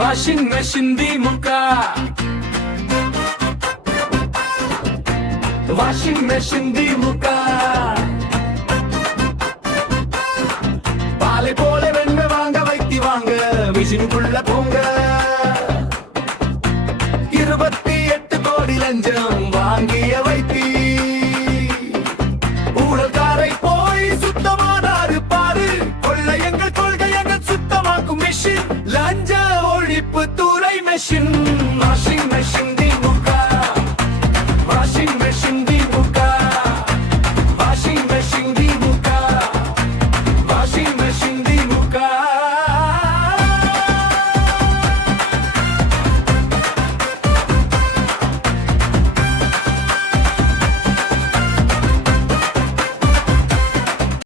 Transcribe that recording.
Washing machine திமுக, washing machine திமுக. பாலை போல வெண்மை வாங்க வைத்தி வாங்க, மிஷினுக்குள்ள போங்க.